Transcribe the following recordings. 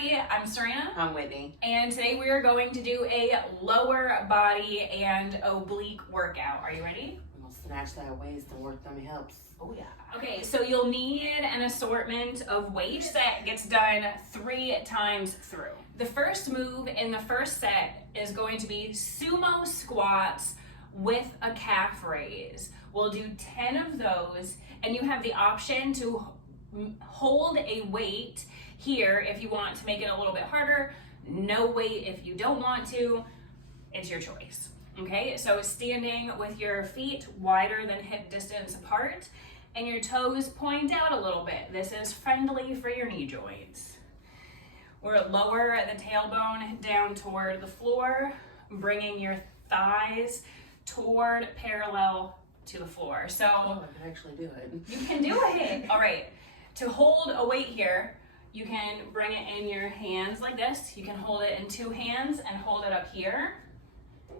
everybody, I'm Serena. I'm Whitney. And today we are going to do a lower body and oblique workout. Are you ready? I'm gonna snatch that waist and work them hips. Oh yeah. Okay, so you'll need an assortment of weights that gets done 3 times through. The first move in the first set is going to be sumo squats with a calf raise. We'll do 10 of those, and you have the option to hold a weight here if you want to make it a little bit harder. No weight if you don't want to. It's your choice. Okay, so standing with your feet wider than hip distance apart and your toes point out a little bit. This is friendly for your knee joints. We're lower the tailbone down toward the floor, bringing your thighs toward parallel to the floor. So I can actually do it. you can do it. All right. To hold a weight here, you can bring it in your hands like this. You can hold it in 2 hands and hold it up here.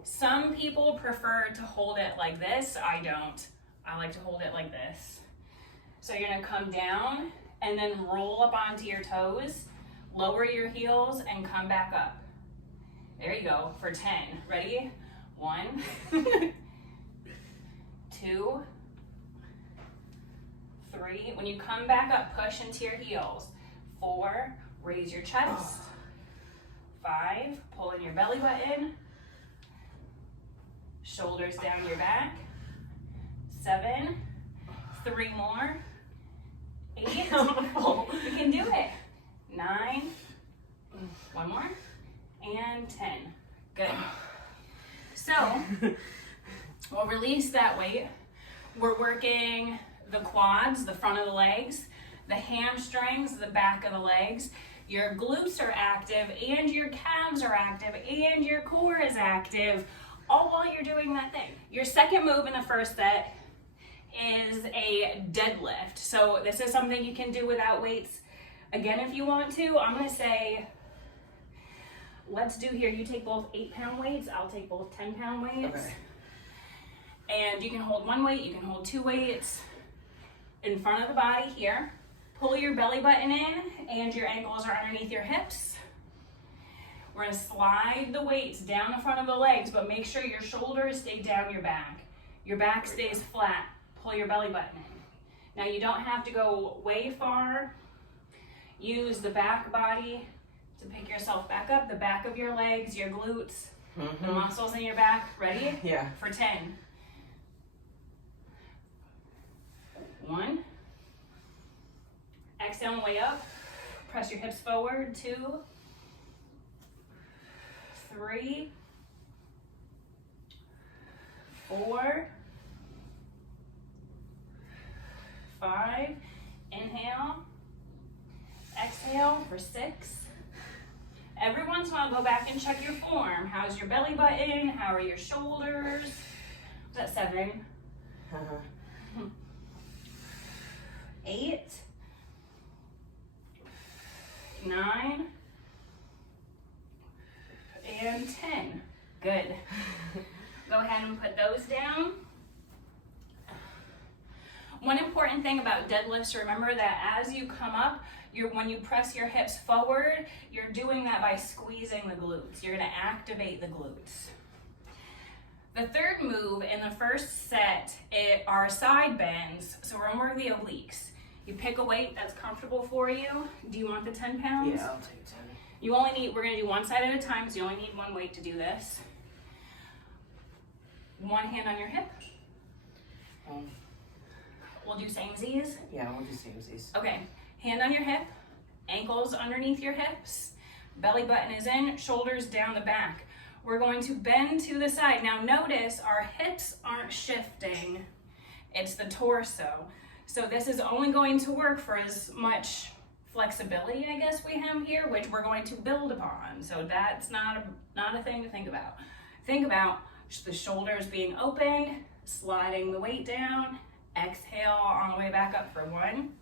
Some people prefer to hold it like this. I don't. I like to hold it like this. So you're gonna come down and then roll up onto your toes, lower your heels and come back up. There you go for 10. Ready? 1, 2, 3. When you come back up, push into your heels. 4, raise your chest. 5, pull in your belly button. Shoulders down your back. 7, 3 more. 8, you can do it. 9, 1 more, and 10. Good. So, we'll release that weight. We're working the quads, the front of the legs, the hamstrings, the back of the legs. Your glutes are active, and your calves are active, and your core is active, all while you're doing that thing. Your second move in the first set is a deadlift. So this is something you can do without weights. Again, if you want to, I'm gonna say, let's do here, you take both 8-pound weights, I'll take both 10-pound weights. Okay. And you can hold 1 weight, you can hold 2 weights in front of the body here. Pull your belly button in and your ankles are underneath your hips. We're gonna slide the weights down the front of the legs, but make sure your shoulders stay down your back. Your back stays flat. Pull your belly button in. Now you don't have to go way far. Use the back body to pick yourself back up, the back of your legs, your glutes, the muscles in your back. Ready? Yeah. For 10. 1. Exhale on the way up. Press your hips forward. 2, 3, 4, 5. Inhale. Exhale for 6. Every once in a while, go back and check your form. How's your belly button? How are your shoulders? Was that 7? 8, 9, and 10. Good. Go ahead and put those down. One important thing about deadlifts, remember that as you come up, when you press your hips forward, you're doing that by squeezing the glutes. You're gonna activate the glutes. The third move in the first set are side bends. So we're gonna work the obliques. You pick a weight that's comfortable for you. Do you want the 10 pounds? Yeah, I'll take 10. You only need, we're gonna do 1 side at a time, so you only need 1 weight to do this. 1 hand on your hip. We'll do samesies. Yeah, we'll do samesies. Okay, hand on your hip, ankles underneath your hips, belly button is in, shoulders down the back. We're going to bend to the side. Now notice our hips aren't shifting, it's the torso. So this is only going to work for as much flexibility, I guess, we have here, which we're going to build upon. So that's not a thing to think about. Think about the shoulders being open, sliding the weight down, exhale on the way back up for 1,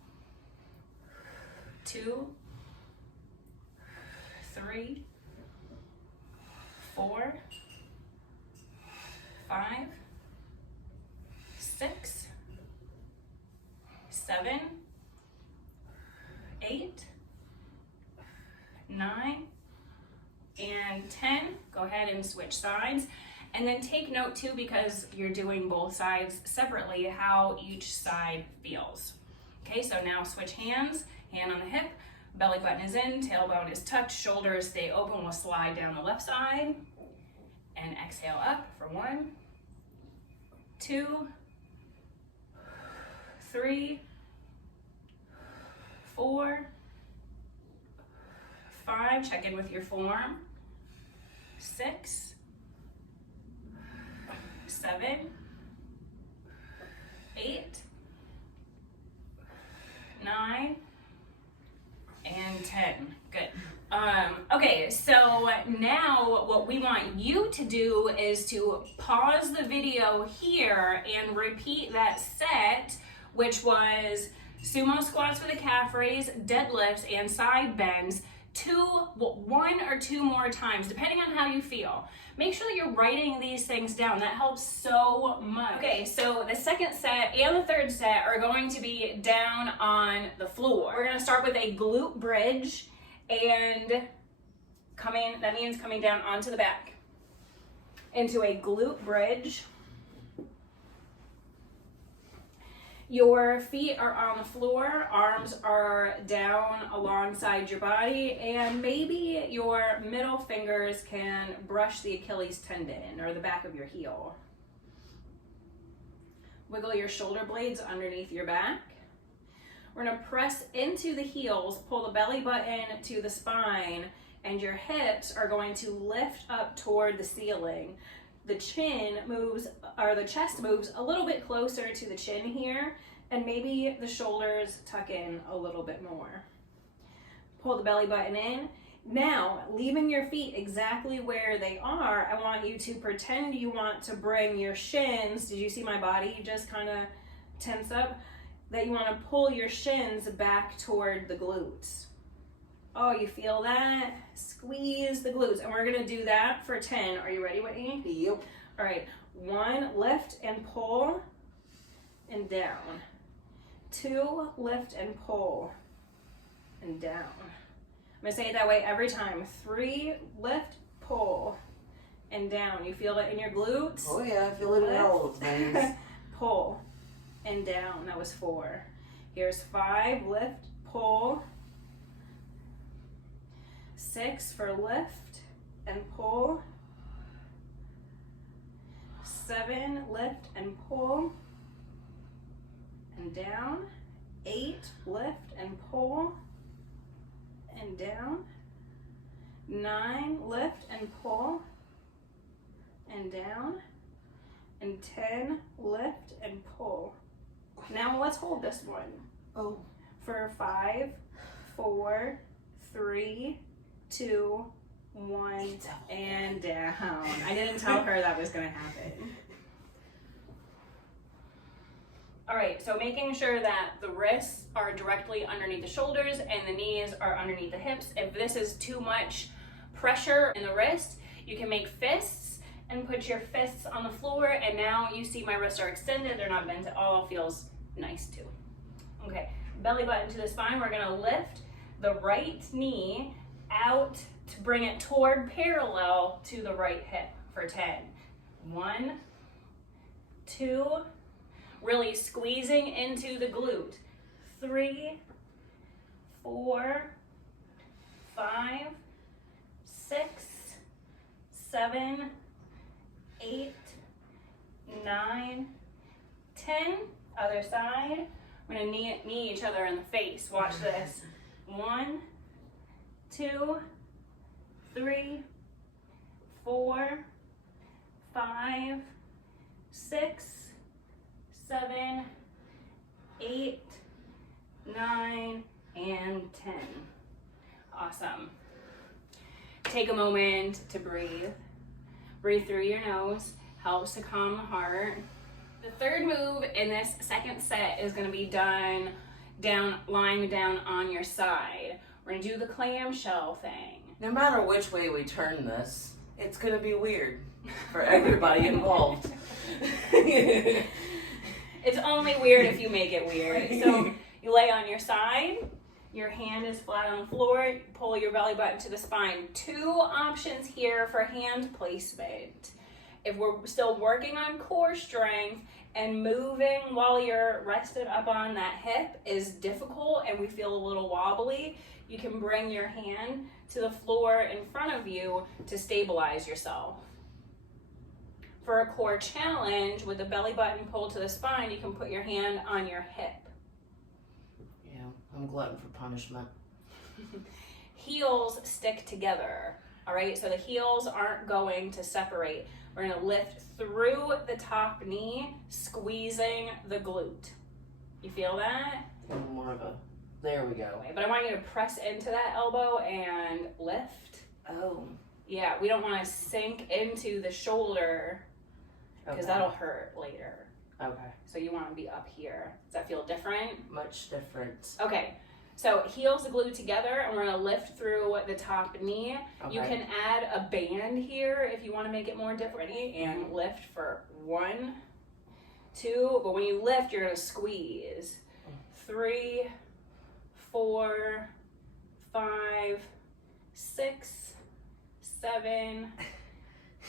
2, 3, 4, 5, 6, 7, 8, 9, and 10. Go ahead and switch sides. And then take note too, because you're doing both sides separately, how each side feels. Okay, so now switch hands, hand on the hip, belly button is in, tailbone is tucked, shoulders stay open, we'll slide down the left side. And exhale up for 1, 2, 3, 4, 5, check in with your form, 6, 7, 8, 9, and 10. Good. Okay, so now what we want you to do is to pause the video here and repeat that set, which was sumo squats with a calf raise, deadlifts, and side bends, 1 or 2 more times, depending on how you feel. Make sure that you're writing these things down. That helps so much. Okay, so the second set and the third set are going to be down on the floor. We're gonna start with a glute bridge and that means coming down onto the back into a glute bridge. Your feet are on the floor, arms are down alongside your body, and maybe your middle fingers can brush the Achilles tendon or the back of your heel. Wiggle your shoulder blades underneath your back. We're gonna press into the heels, pull the belly button to the spine, and your hips are going to lift up toward the ceiling. The chin moves, or the chest moves a little bit closer to the chin here, and maybe the shoulders tuck in a little bit more. Pull the belly button in. Now, leaving your feet exactly where they are, I want you to pretend you want to bring your shins, did you see my body just kind of tense up? That you want to pull your shins back toward the glutes. Oh, you feel that? Squeeze the glutes. And we're going to do that for 10. Are you ready, Whitney? Yep. All right. 1, lift and pull and down. 2, lift and pull and down. I'm going to say it that way every time. 3, lift, pull and down. You feel it in your glutes? Oh yeah, I feel it in all of things. Pull and down. That was 4. Here's 5, lift, pull. 6 for lift and pull. 7, lift and pull and down. 8, lift and pull and down. 9, lift and pull and down. And 10, lift and pull. Now let's hold this one. Oh. For 5, 4, 3, 2, 1, and down. I didn't tell her that was going to happen. All right, so making sure that the wrists are directly underneath the shoulders and the knees are underneath the hips. If this is too much pressure in the wrist, you can make fists and put your fists on the floor, and now you see my wrists are extended, they're not bent at all, feels nice too. Okay, belly button to the spine, we're gonna lift the right knee out to bring it toward parallel to the right hip for 10. 1, 2, really squeezing into the glute. 3, 4, 5, 6, 7, 8, 9, 10. Other side. We're gonna knee each other in the face. Watch this. 1, 2, 3, 4, 5, 6, 7, 8, 9, and 10. Awesome. Take a moment to breathe. Breathe through your nose. Helps to calm the heart. The third move in this second set is going to be done lying down on your side. We're going to do the clamshell thing. No matter which way we turn this, it's going to be weird for everybody involved. It's only weird if you make it weird. So you lay on your side, Your hand is flat on the floor. Pull your belly button to the spine. 2 options here for hand placement. If we're still working on core strength and moving while you're rested up on that hip is difficult and we feel a little wobbly, you can bring your hand to the floor in front of you to stabilize yourself. For a core challenge with the belly button pulled to the spine, you can put your hand on your hip. Yeah, I'm glutton for punishment. Heels stick together, all right? So the heels aren't going to separate. We're gonna lift through the top knee, squeezing the glute. You feel that? More of a, there we go. But I want you to press into that elbow and lift. Oh. Yeah, we don't wanna sink into the shoulder because that'll hurt later. Okay. So you wanna be up here. Does that feel different? Much different. Okay. So heels glued together and we're gonna lift through the top knee. Okay. You can add a band here if you wanna make it more different. And lift for 1, 2, but when you lift, you're gonna squeeze. 3, 4, 5, 6, 7,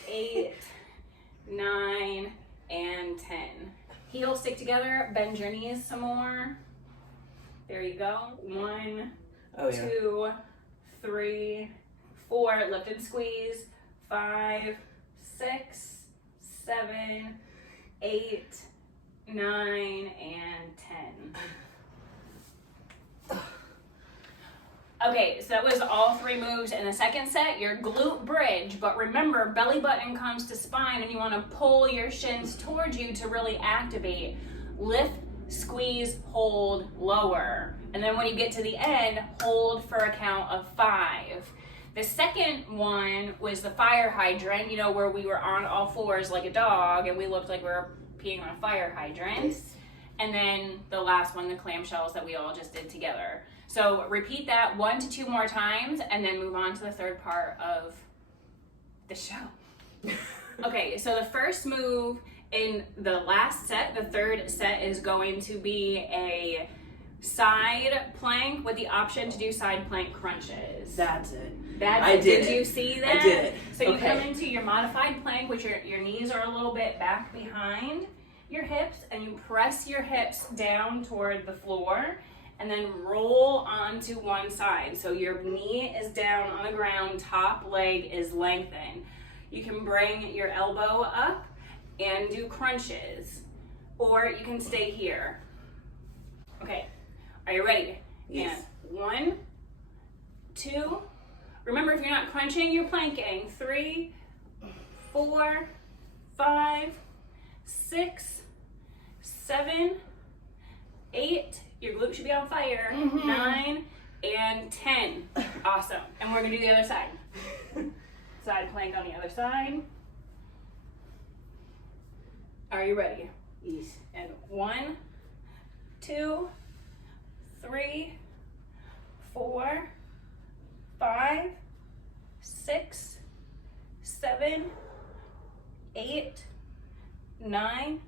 8, 9, and 10. Heels stick together, bend your knees some more. There you go. 1, 2, 3, 4. Lift and squeeze. 5, 6, 7, 8, 9, and 10. Okay, so that was all 3 moves in the second set. Your glute bridge, but remember, belly button comes to spine and you want to pull your shins towards you to really activate. Lift, squeeze, hold, lower. And then when you get to the end, hold for a count of 5. The second one was the fire hydrant, you know, where we were on all fours like a dog and we looked like we were peeing on a fire hydrant. Yes. And then the last one, the clamshells that we all just did together. So repeat that 1 to 2 more times and then move on to the third part of the show. Okay, so the first move in the last set, the third set, is going to be a side plank with the option to do side plank crunches. That's it. Did you see that? I did it. So you come into your modified plank, which your knees are a little bit back behind your hips, and you press your hips down toward the floor and then roll onto one side. So your knee is down on the ground, top leg is lengthened. You can bring your elbow up and do crunches, or you can stay here. Okay, are you ready? Yes. And 1, 2, remember if you're not crunching, you're planking. 3, 4, 5, 6, 7, 8, your glute should be on fire, 9, and 10. Awesome, and we're gonna do the other side. Side plank on the other side. Are you ready? Yes. And 1, 2, 3, 4, 5, 6, 7, 8, 9,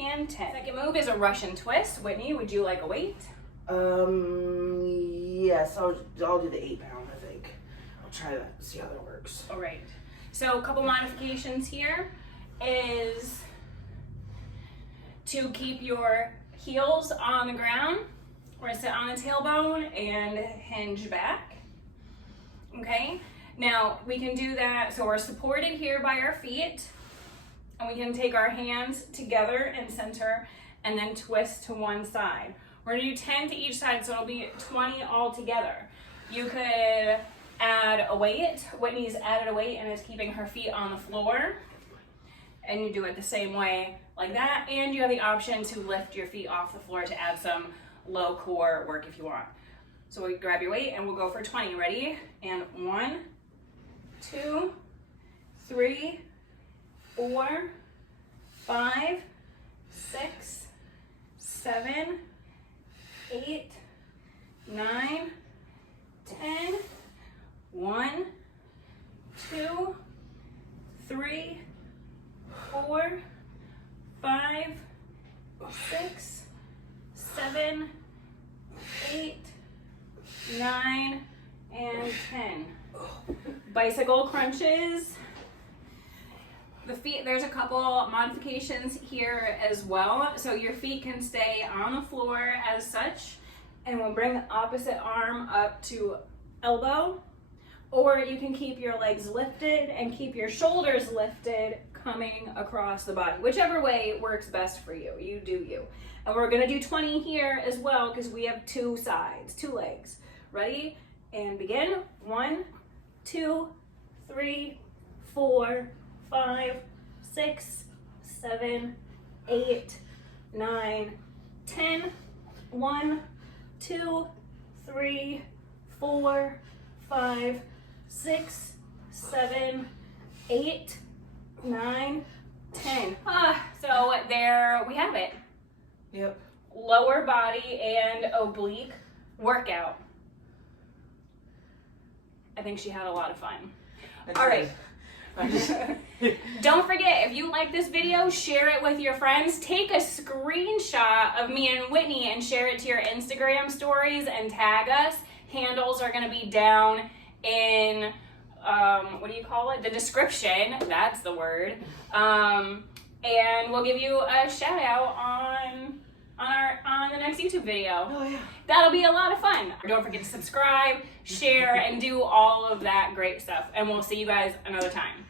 and 10. Second move is a Russian twist. Whitney, would you like a weight? Yes, I'll do the 8-pound, I think. I'll try that, see how that works. All right. So a couple modifications here is to keep your heels on the ground. We're gonna sit on the tailbone and hinge back. Okay, now we can do that. So we're supported here by our feet, and we can take our hands together in center and then twist to one side. We're gonna do 10 to each side, so it'll be 20 all together. You could add a weight. Whitney's added a weight and is keeping her feet on the floor. And you do it the same way like that. And you have the option to lift your feet off the floor to add some low core work if you want. So we grab your weight and we'll go for 20. Ready? And 1, 2, 3, 4, 5, 6, 7, 8, 9, 10. 1, 2, 3, 4, 5, 6, 7, 8, bicycle crunches. The feet, there's a couple modifications here as well. So your feet can stay on the floor as such, and we'll bring the opposite arm up to elbow. Or you can keep your legs lifted and keep your shoulders lifted coming across the body. Whichever way works best for you. You do you. And we're gonna do 20 here as well because we have two sides, two legs. Ready? And begin. 1, 2, 3, 4, 5, 6, 7, 8, 9, 10. 1, 2, 3, 4, 5, 6, 7, 8, 9, 10. So there we have it. Yep. Lower body and oblique workout. I think she had a lot of fun. All right. Don't forget, if you like this video, share it with your friends. Take a screenshot of me and Whitney and share it to your Instagram stories and tag us. Handles are going to be down in, what do you call it? The description. That's the word. And we'll give you a shout out on the next YouTube video. Oh, yeah. That'll be a lot of fun. Don't forget to subscribe, share, and do all of that great stuff. And we'll see you guys another time.